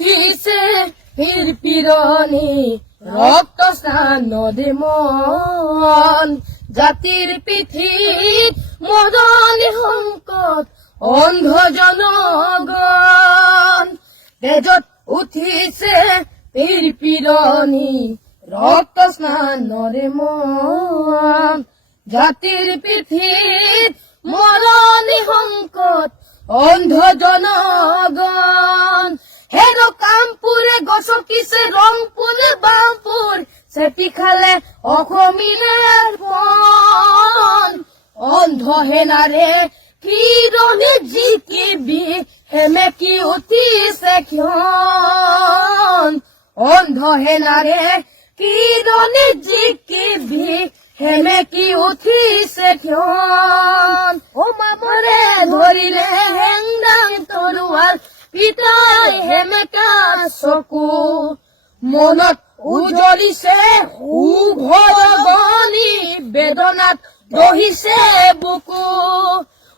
উঠিছে পীড়নি রক্ত স্নান নদী মন জাতির পিঠিত মদন সংকট অন্ধ জনগণ তেজত উঠিছে পীড়নি রক্ত স্নান নদী মন জাতির পিঠিত মদন সংকট অন্ধ জনগণ হেরো কামপুরে গছকিছে রংপুরে বামপুর চেপি খালে অসমীয়াৰ পণ অন্ধ হেনাৰে কিৰণে জিকিবি হেমেকি উঠিছে ক্ষণ অন্ধ হেনাৰে কিৰণে জিকিবি হেমেকি উঠিছে ক্ষণ ও মামৰে ধৰিলে হেংদাং তৰোৱাল পিতাই হেমেকা চকু মনত উজলিছে উভৰগনি বেদনাত দহিছে বুকু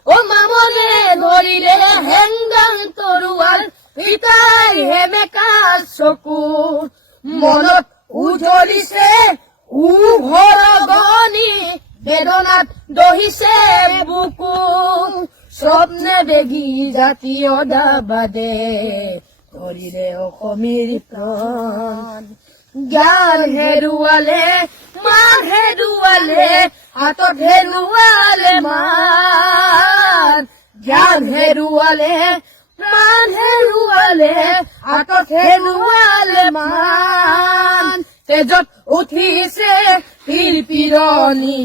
ও মামৰে ধৰিলে হেংদাং তৰোৱাল পিতাই হেমেকা চকু মনত উজলিছে উভৰগনি বেদনাত দহিছে বুকু স্বপ্নে বেগী জাতীয় দাবাদে ধৰিলে অসমীৰ প্ৰাণ জ্ঞান হেৰুৱালে মান হেৰুৱালে হাতত হেৰুৱালে মান জ্ঞান হেৰুৱালে মান হেৰুৱালে হাতত হেৰুৱালে মান তেজত উঠিছে পীড়নি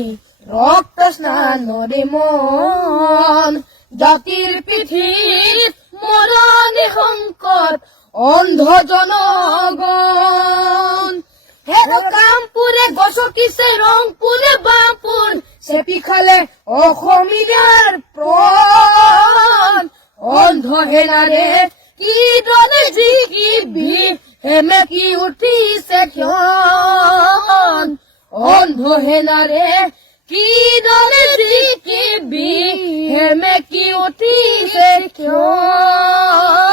রক্ত স্নান নদী মন জাতির পিঠিত মরণে সংকট অন্ধ জনগণ হেরো কামপুরে গছকিছে রংপুরে বামপুর চেপি খালে অসমীয়াৰ প্ৰাণ অন্ধ হেনাৰে কিৰণে জিকিবি হেমেকি উঠিছে ক্ষণ অন্ধ হেনাৰে কিৰণে জিকিবি হেমেকি উঠিছে ক্ষণ